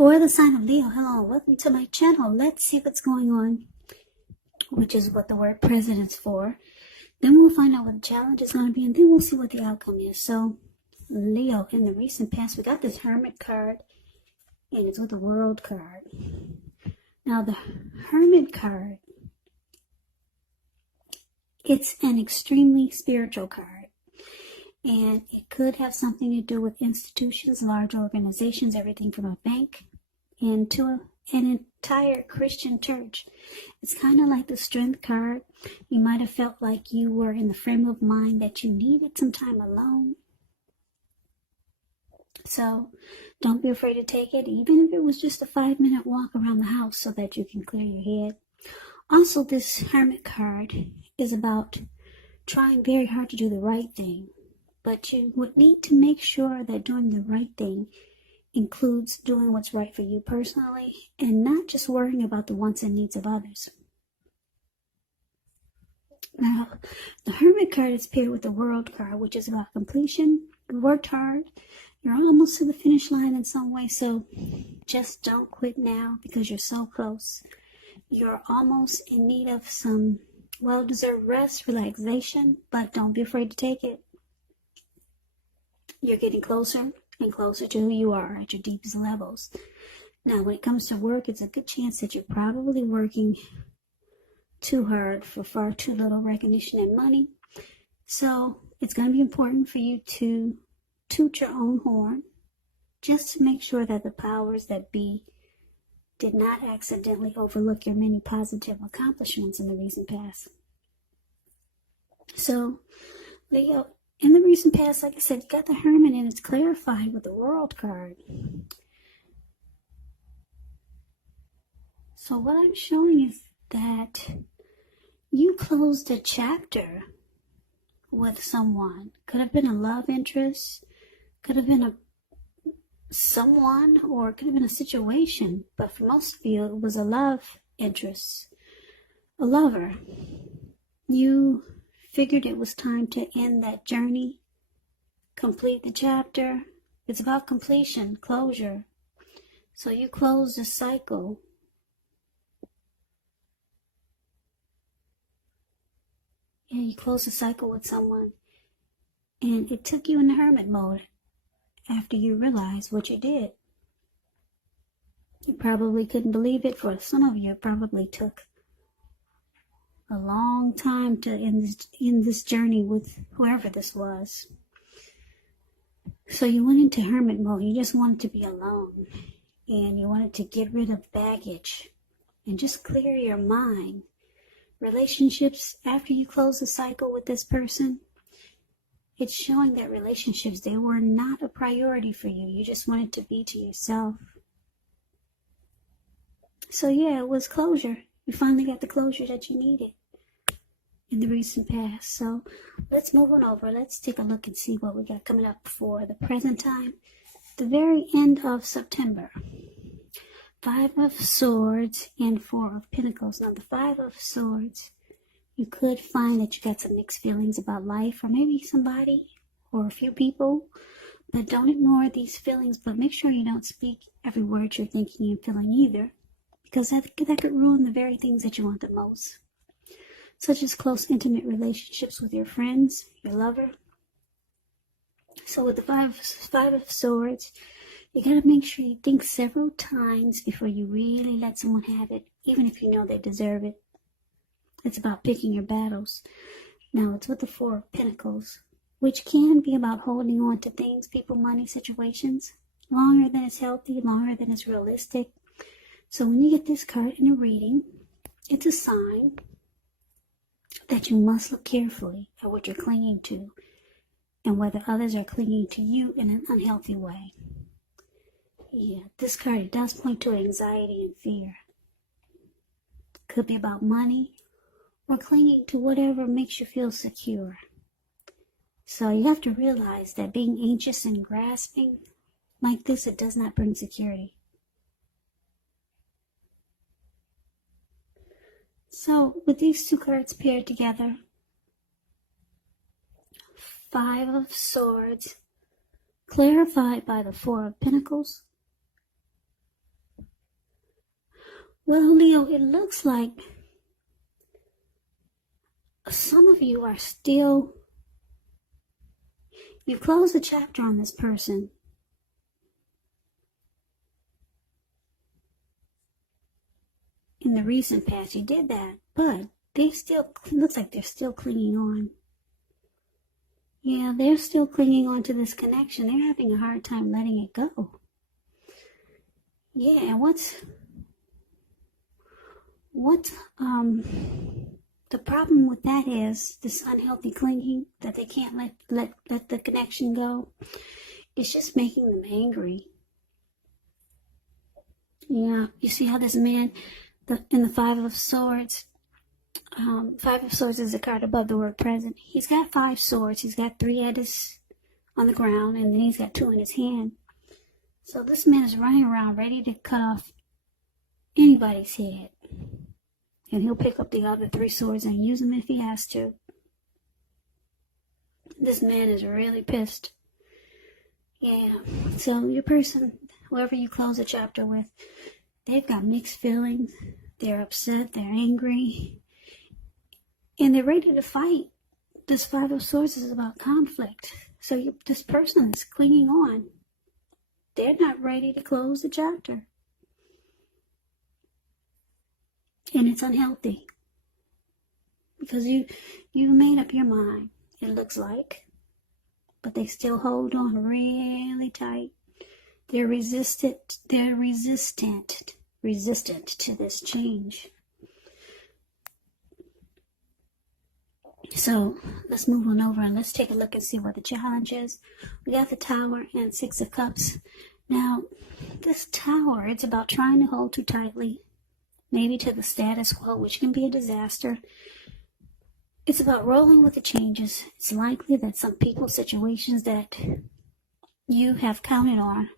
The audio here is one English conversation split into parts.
For the sign of Leo, hello, welcome to my channel. Let's see what's going on, which is what the word president's for. Then we'll find out what the challenge is going to be, and then we'll see what the outcome is. So, Leo, in the recent past, we got this Hermit card, and it's with the World card. Now, the Hermit card, it's an extremely spiritual card, and it could have something to do with institutions, large organizations, everything from a bank into an entire Christian church. It's kind of like the Strength card. You might have felt like you were in the frame of mind that you needed some time alone. So don't be afraid to take it, even if it was just a 5-minute walk around the house so that you can clear your head. Also, this Hermit card is about trying very hard to do the right thing. But you would need to make sure that doing the right thing includes doing what's right for you personally and not just worrying about the wants and needs of others. Now, the Hermit card is paired with the World card, which is about completion. You worked hard. You're almost to the finish line in some way, so just don't quit now because you're so close. You're almost in need of some well-deserved rest, relaxation, but don't be afraid to take it. You're getting closer and closer to who you are at your deepest levels. Now, when it comes to work, it's a good chance that you're probably working too hard for far too little recognition and money. So it's going to be important for you to toot your own horn just to make sure that the powers that be did not accidentally overlook your many positive accomplishments in the recent past. So, Leo, in the recent past, like I said, you got the Hermit, and it's clarified with the World card. So what I'm showing is that you closed a chapter with someone. Could have been a love interest, could have been someone, or it could have been a situation. But for most of you, it was a love interest, a lover. You figured it was time to end that journey, complete the chapter. It's about completion, closure. So you closed the cycle. Yeah, you closed the cycle with someone, and it took you in the hermit mode after you realized what you did. You probably couldn't believe it. For some of you, it probably took a long time to end this journey with whoever this was. So you went into hermit mode. You just wanted to be alone, and you wanted to get rid of baggage and just clear your mind. Relationships, after you close the cycle with this person, it's showing that relationships, they were not a priority for you. You just wanted to be to yourself. So yeah, it was closure. You finally got the closure that you needed in the recent past. So let's move on over. Let's take a look and see what we got coming up for the present time. The very end of September. 5 of Swords and 4 of Pentacles. Now the 5 of Swords, you could find that you got some mixed feelings about life, or maybe somebody or a few people. But don't ignore these feelings, but make sure you don't speak every word you're thinking and feeling either, because that could ruin the very things that you want the most, such as close, intimate relationships with your friends, your lover. So with the 5 of Swords, you got to make sure you think several times before you really let someone have it, even if you know they deserve it. It's about picking your battles. Now, it's with the 4 of Pentacles, which can be about holding on to things, people, money, situations, longer than it's healthy, longer than it's realistic. So when you get this card in a reading, it's a sign that you must look carefully at what you're clinging to and whether others are clinging to you in an unhealthy way. Yeah, this card, it does point to anxiety and fear. Could be about money or clinging to whatever makes you feel secure. So you have to realize that being anxious and grasping like this, it does not bring security. So with these two cards paired together, 5 of Swords, clarified by the 4 of Pentacles, Well, Leo, it looks like some of you are still, you closed the chapter on this person. In the recent past, you did that, but they still, it looks like they're still clinging on. Yeah, they're still clinging on to this connection. They're having a hard time letting it go. Yeah, and the problem with that is this unhealthy clinging that they can't let the connection go. It's just making them angry. Yeah, you see how this man, in the Five of Swords, Five of Swords is a card above the word present. He's got 5 swords. He's got 3 on the ground, and then he's got 2 in his hand. So this man is running around ready to cut off anybody's head. And he'll pick up the other 3 swords and use them if he has to. This man is really pissed. Yeah, so your person, whoever you close the chapter with, they've got mixed feelings. They're upset, they're angry, and they're ready to fight. This 5 of Swords is about conflict. So this person is clinging on. They're not ready to close the chapter. And it's unhealthy. Because you made up your mind, it looks like. But they still hold on really tight. They're resistant to this change. So let's move on over and let's take a look and see what the challenge is. We got the Tower and 6 of Cups. Now, this Tower, it's about trying to hold too tightly, maybe to the status quo, which can be a disaster. It's about rolling with the changes. It's likely that some people, situations that you have counted on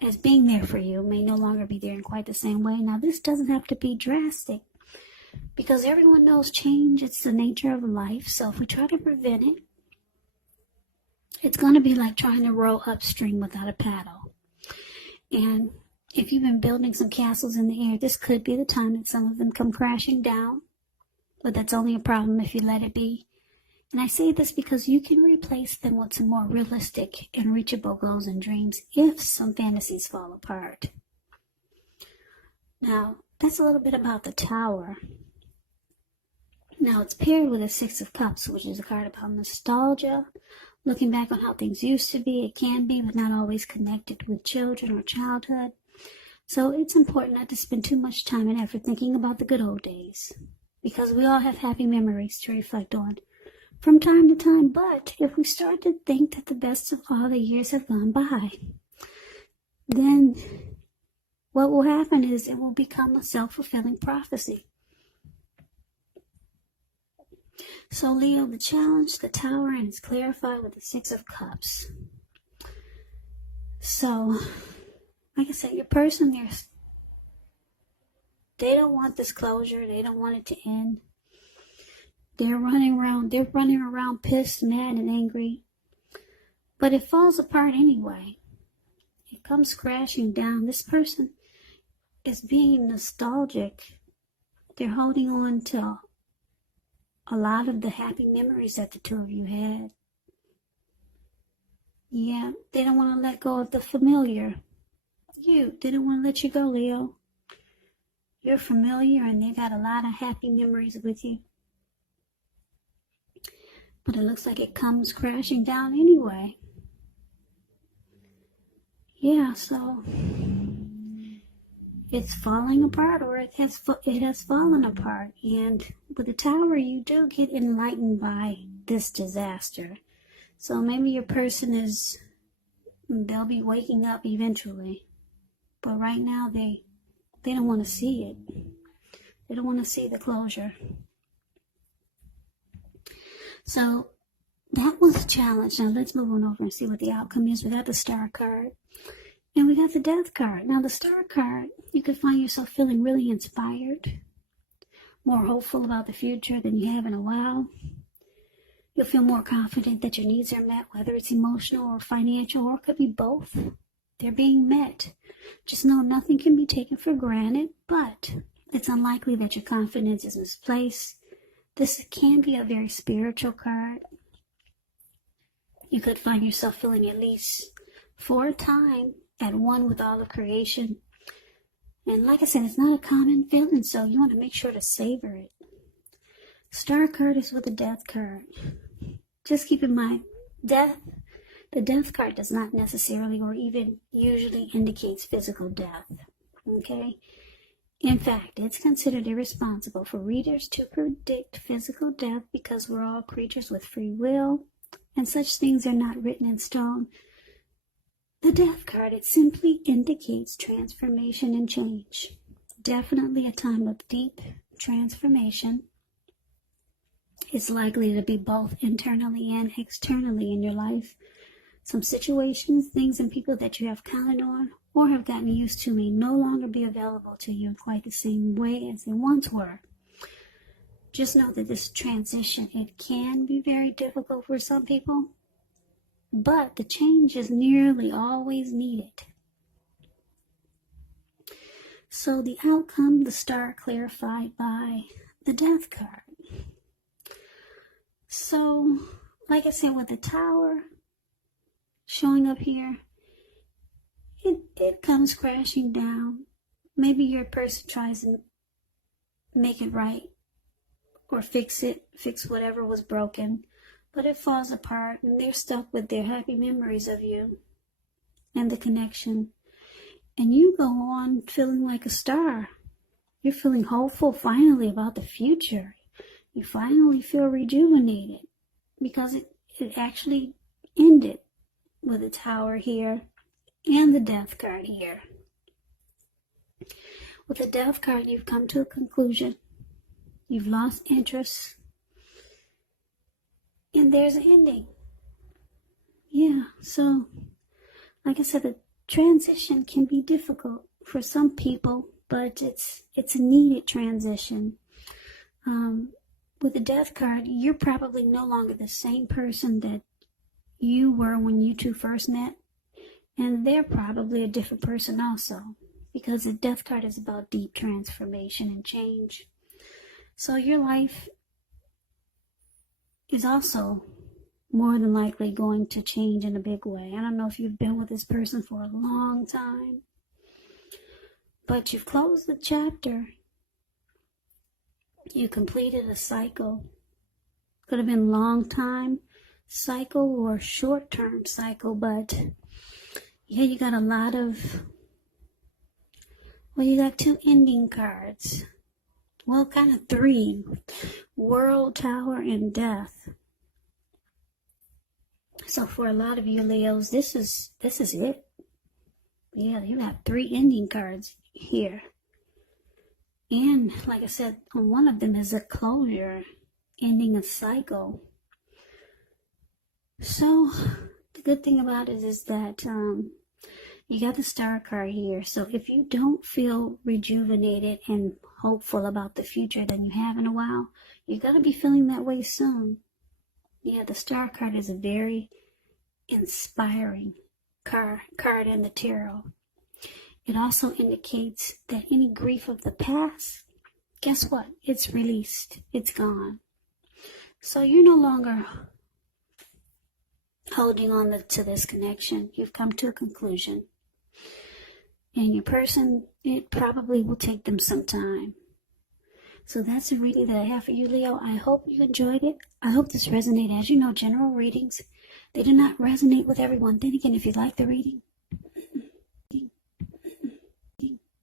as being there for you may no longer be there in quite the same way. Now, this doesn't have to be drastic because everyone knows change. It's the nature of life. So if we try to prevent it, it's going to be like trying to row upstream without a paddle. And if you've been building some castles in the air, this could be the time that some of them come crashing down. But that's only a problem if you let it be. And I say this because you can replace them with some more realistic and reachable goals and dreams if some fantasies fall apart. Now, that's a little bit about the Tower. Now, it's paired with a 6 of Cups, which is a card about nostalgia, looking back on how things used to be. It can be, but not always connected with children or childhood. So it's important not to spend too much time and effort thinking about the good old days, because we all have happy memories to reflect on from time to time. But if we start to think that the best of all the years have gone by, then what will happen is it will become a self-fulfilling prophecy. So Leo, the challenge, the Tower, and it's clarified with the 6 of Cups. So, like I said, your person, they don't want this closure. They don't want it to end. They're running around pissed, mad, and angry. But it falls apart anyway. It comes crashing down. This person is being nostalgic. They're holding on to a lot of the happy memories that the 2 of you had. Yeah, they don't want to let go of the familiar. They don't want to let you go, Leo. You're familiar and they got a lot of happy memories with you. But it looks like it comes crashing down anyway. Yeah, so it's falling apart, or it has fallen apart. And with the Tower, you do get enlightened by this disaster. So maybe your person they'll be waking up eventually. But right now, they don't want to see it. They don't want to see the closure. So that was a challenge. Now let's move on over and see what the outcome is. We got the Star card. And we got the Death card. Now the Star card, you could find yourself feeling really inspired, more hopeful about the future than you have in a while. You'll feel more confident that your needs are met, whether it's emotional or financial, or it could be both. They're being met. Just know nothing can be taken for granted, but It's unlikely that your confidence is misplaced. This can be a very spiritual card. You could find yourself feeling, at least for a time, at one with all of creation. And like I said, it's not a common feeling, so you want to make sure to savor it. Star card is with a death card. Just keep in mind, the death card does not necessarily or even usually indicates physical death. Okay? In fact, it's considered irresponsible for readers to predict physical death because we're all creatures with free will, and such things are not written in stone. The death card, it simply indicates transformation and change. Definitely a time of deep transformation. It's likely to be both internally and externally in your life. Some situations, things, and people that you have counted on or have gotten used to may no longer be available to you in quite the same way as they once were. Just know that this transition, it can be very difficult for some people, but the change is nearly always needed. So the outcome, the star clarified by the death card. So, like I said, with the Tower showing up here, it comes crashing down. Maybe your person tries to make it right or fix whatever was broken, but it falls apart and they're stuck with their happy memories of you and the connection. And you go on feeling like a star. You're feeling hopeful finally about the future. You finally feel rejuvenated because it actually ended with the Tower here and the Death card here. With the Death card, you've come to a conclusion. You've lost interest. And there's an ending. Yeah, so like I said, the transition can be difficult for some people, but it's a needed transition. With the Death card, you're probably no longer the same person that you were when you two first met, and they're probably a different person also, because the Death card is about deep transformation and change. So your life is also more than likely going to change in a big way. I don't know if you've been with this person for a long time, but you've closed the chapter. You completed a cycle. Could have been long time cycle or short-term cycle, but yeah, you got a lot of, well, you got two ending cards. Well, kind of three. World, Tower, and Death. So for a lot of you Leos, this is it. Yeah, you got three ending cards here. And like I said, one of them is a closure, ending a cycle. So the good thing about it is that you got the Star card here. So if you don't feel rejuvenated and hopeful about the future than you have in a while, you're going to be feeling that way soon. Yeah, the Star card is a very inspiring card in the tarot. It also indicates that any grief of the past, guess what? It's released. It's gone. So you're no longer holding on to this connection. You've come to a conclusion. And your person, it probably will take them some time. So that's a reading that I have for you, Leo. I hope you enjoyed it. I hope this resonated. As you know, general readings, they do not resonate with everyone. Then again, if you like the reading,